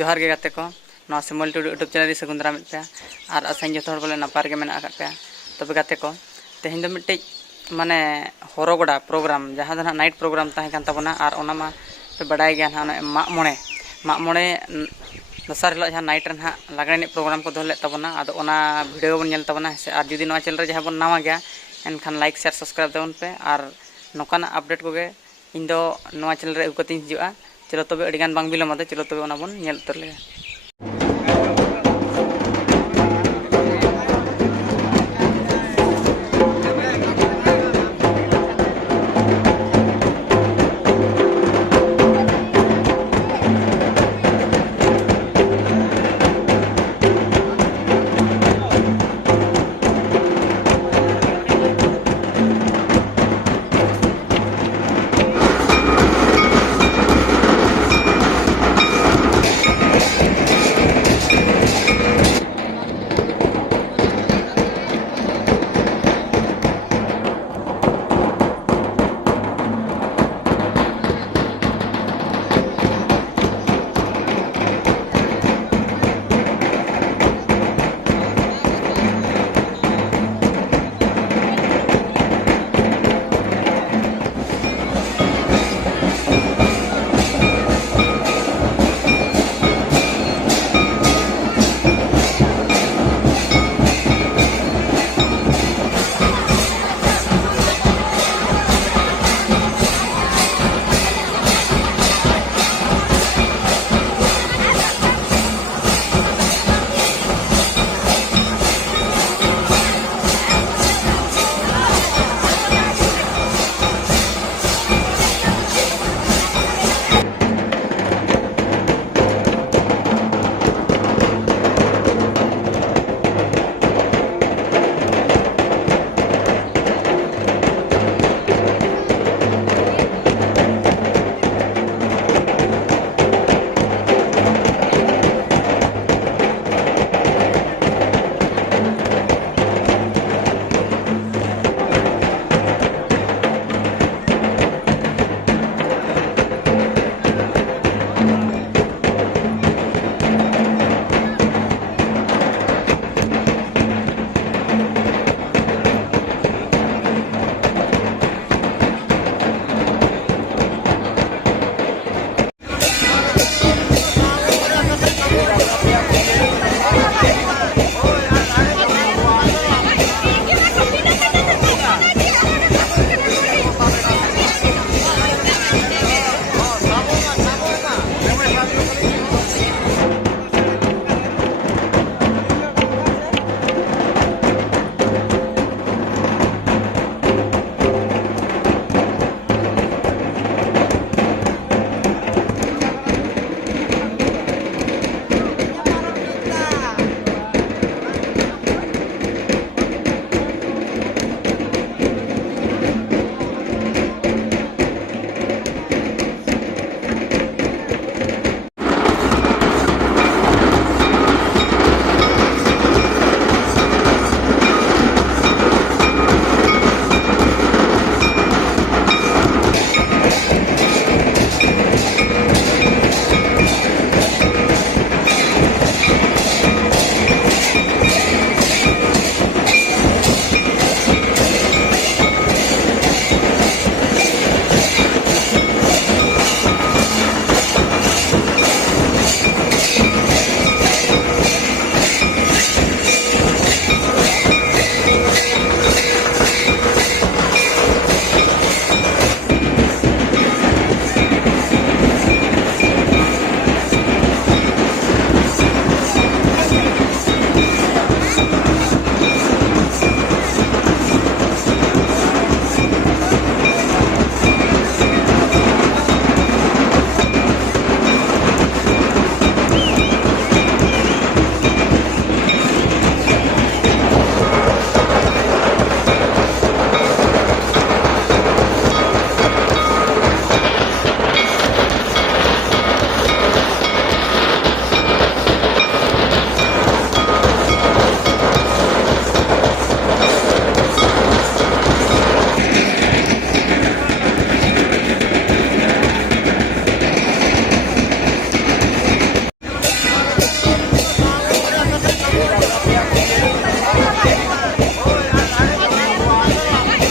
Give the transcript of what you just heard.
जोहार गे गाते को नवा सिमलटुडु यूट्यूब चैनल सगुन दाराम पे और आसाइन जो बोले नपार के मेना पे तब गाते को तेहन मिट्टे माने हरोगोड़ा प्रोग्राम जहाँ दो नाइट प्रोग्राम तहन तबना और ओना मा पे बड़ाई गया ना मागमोणे दसार हिलो जहाँ नाइट रहा लागणे एने प्रोग्राम को दोले तबना आदो ओना वीडियो बन नेल तबना से और जुदी नवा चैनल जहाँ बन नावा गया एनखान लाइक शेयर सब्सक्राइब तबन पे और नोकाना अपडेट को इन दो नवा चैनल रे उकती हिजुआ चलो तबे अडिगान बांग बिलम आदे चलो तबे ओना बन नेल उतर ले Horogoda.